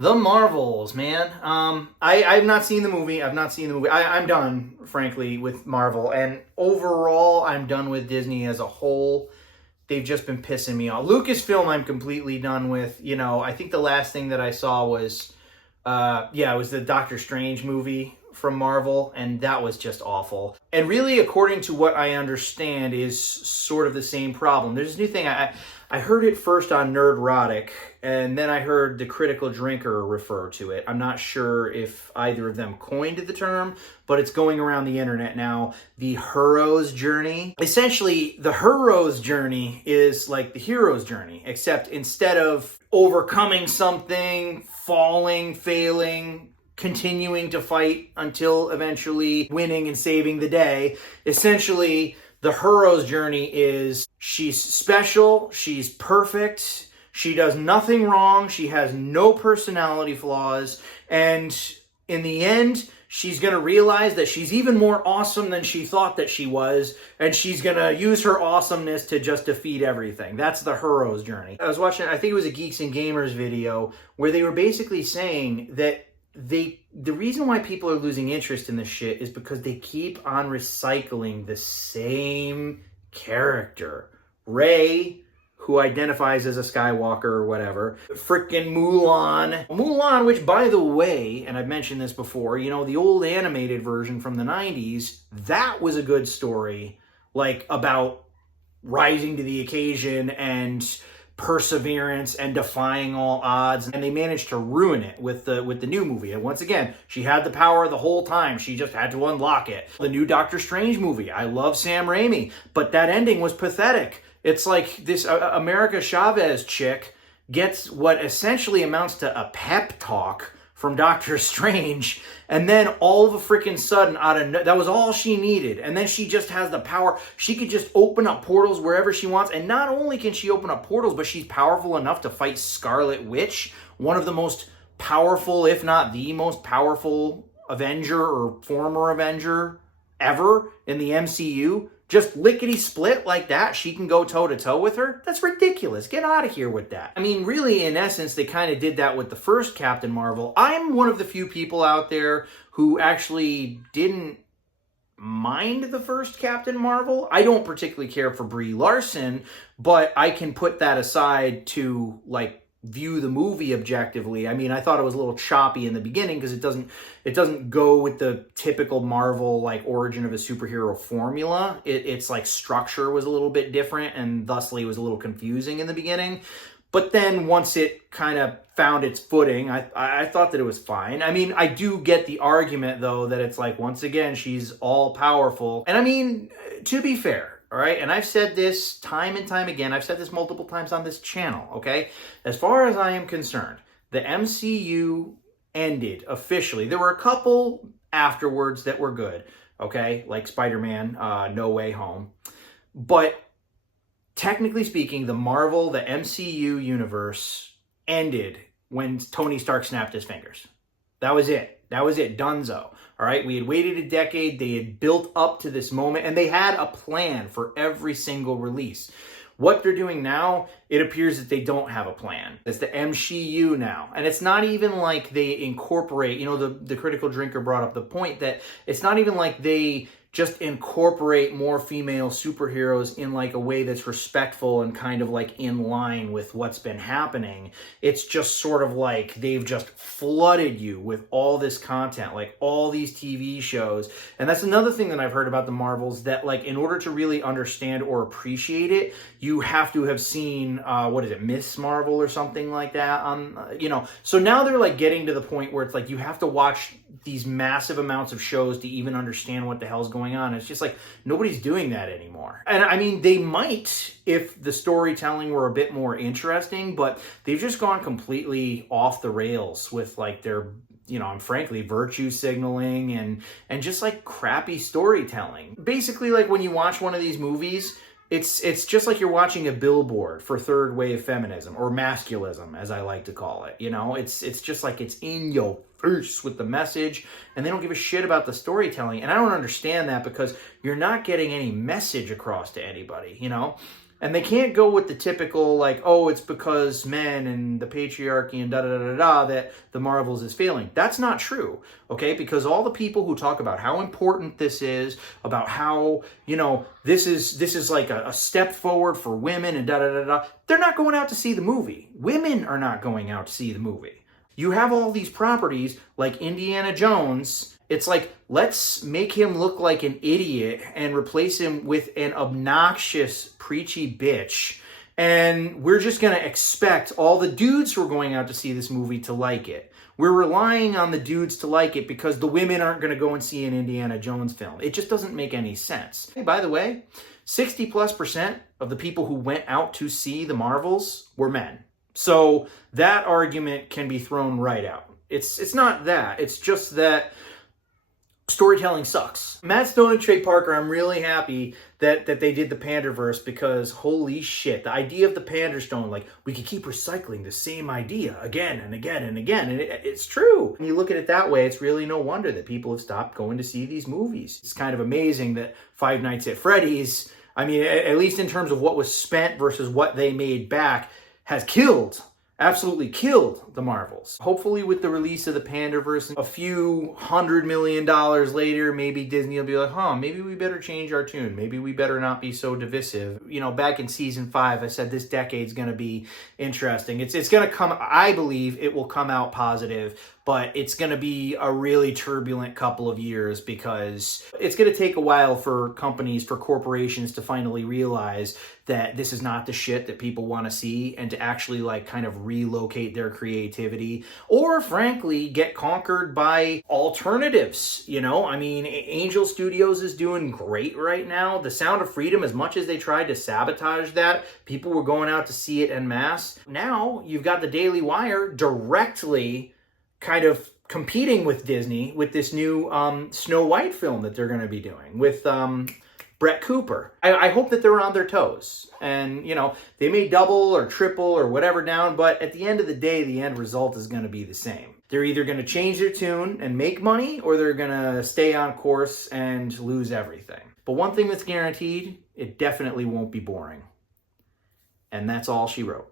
The Marvels, man. I've not seen the movie. I'm done, frankly, with Marvel. And overall, I'm done with Disney as a whole. They've just been pissing me off. Lucasfilm, I'm completely done with. I think the last thing that I saw was, it was the Doctor Strange movie from Marvel, and that was just awful. And really, according to what I understand, is sort of the same problem. There's this new thing. I heard it first on Nerdrotic, and then I heard the Critical Drinker refer to it. I'm not sure if either of them coined the term, but it's going around the internet now. The hero's journey. Essentially, the hero's journey is like the hero's journey, except instead of overcoming something, falling, failing, continuing to fight until eventually winning and saving the day, essentially the hero's journey is she's special, she's perfect, she does nothing wrong, she has no personality flaws, and in the end, she's going to realize that she's even more awesome than she thought that she was, and she's going to use her awesomeness to just defeat everything. That's the hero's journey. I was watching, I think it was a Geeks and Gamers video, where they were basically saying that the reason why people are losing interest in this shit is because they keep on recycling the same character. Rey, who identifies as a Skywalker or whatever. Frickin' Mulan. Mulan, which, by the way, and I've mentioned this before, the old animated version from the 90s, that was a good story, about rising to the occasion and perseverance and defying all odds, and they managed to ruin it with the new movie. And once again, she had the power the whole time, she just had to unlock it. The new Doctor Strange movie, I love Sam Raimi, but that ending was pathetic. It's like this America Chavez chick gets what essentially amounts to a pep talk from Doctor Strange, and then all of a freaking sudden, that was all she needed, and then she just has the power. She could just open up portals wherever she wants, and not only can she open up portals, but she's powerful enough to fight Scarlet Witch, one of the most powerful, if not the most powerful Avenger or former Avenger ever in the MCU. Just lickety-split like that, she can go toe-to-toe with her? That's ridiculous. Get out of here with that. I mean, really, in essence, they kind of did that with the first Captain Marvel. I'm one of the few people out there who actually didn't mind the first Captain Marvel. I don't particularly care for Brie Larson, but I can put that aside to, view the movie objectively. I mean, I thought it was a little choppy in the beginning because it doesn't go with the typical Marvel origin of a superhero formula. Its structure was a little bit different, and thusly was a little confusing in the beginning. But then once it kind of found its footing, I thought that it was fine. I mean, I do get the argument though that it's once again she's all powerful. And I mean, to be fair, all right, and I've said this time and time again. I've said this multiple times on this channel, okay? As far as I am concerned, the MCU ended officially. There were a couple afterwards that were good, okay? Like Spider-Man, No Way Home. But technically speaking, the MCU universe ended when Tony Stark snapped his fingers. That was it. Dunzo. All right, we had waited a decade, they had built up to this moment, and they had a plan for every single release. What they're doing now, it appears that they don't have a plan. It's the MCU now. And it's not even like they incorporate, the Critical Drinker brought up the point that it's not even like they just incorporate more female superheroes in a way that's respectful and kind of in line with what's been happening. It's just sort of they've just flooded you with all this content, all these TV shows. And that's another thing that I've heard about the Marvels, that in order to really understand or appreciate it, you have to have seen, Miss Marvel or something like that. So now they're getting to the point where it's you have to watch these massive amounts of shows to even understand what the hell's going on. It's just nobody's doing that anymore. And I mean, they might if the storytelling were a bit more interesting, but they've just gone completely off the rails with their, frankly, virtue signaling and just crappy storytelling. Basically, when you watch one of these movies, it's just like you're watching a billboard for third wave feminism, or masculism, as I like to call it. It's just it's in your face with the message, and they don't give a shit about the storytelling. And I don't understand that, because you're not getting any message across to anybody. And they can't go with the typical, like, oh, it's because men and the patriarchy and da-da-da-da-da that the Marvels is failing. That's not true, okay? Because all the people who talk about how important this is, about how, you know, this is like a step forward for women and da-da-da-da, they're not going out to see the movie. Women are not going out to see the movie. You have all these properties like Indiana Jones. It's like, let's make him look like an idiot and replace him with an obnoxious, preachy bitch. And we're just going to expect all the dudes who are going out to see this movie to like it. We're relying on the dudes to like it because the women aren't going to go and see an Indiana Jones film. It just doesn't make any sense. Hey, by the way, 60+% of the people who went out to see the Marvels were men. So that argument can be thrown right out. It's not that. It's just that storytelling sucks. Matt Stone and Trey Parker, I'm really happy that they did the Panderverse, because holy shit, the idea of the Panderstone, like, we could keep recycling the same idea again and again and again, and it's true. When you look at it that way, it's really no wonder that people have stopped going to see these movies. It's kind of amazing that Five Nights at Freddy's, I mean, at least in terms of what was spent versus what they made back, has absolutely killed the Marvels. Hopefully with the release of the Panderverse, a few $100 million later, maybe Disney will be like, maybe we better change our tune. Maybe we better not be so divisive. You know, back in season 5, I said this decade's going to be interesting. It's going to come, I believe it will come out positive, but it's going to be a really turbulent couple of years, because it's going to take a while for companies, for corporations to finally realize that this is not the shit that people want to see, and to actually like kind of relocate their creativity, or frankly get conquered by alternatives. You know, I mean, Angel Studios is doing great right now. The Sound of Freedom, as much as they tried to sabotage that, people were going out to see it en masse. Now you've got the Daily Wire directly kind of competing with Disney with this new Snow White film that they're going to be doing with Brett Cooper. I hope that they're on their toes, and you know, they may double or triple or whatever down, but at the end of the day, the end result is going to be the same. They're either going to change their tune and make money, or they're going to stay on course and lose everything. But one thing that's guaranteed, it definitely won't be boring. And that's all she wrote.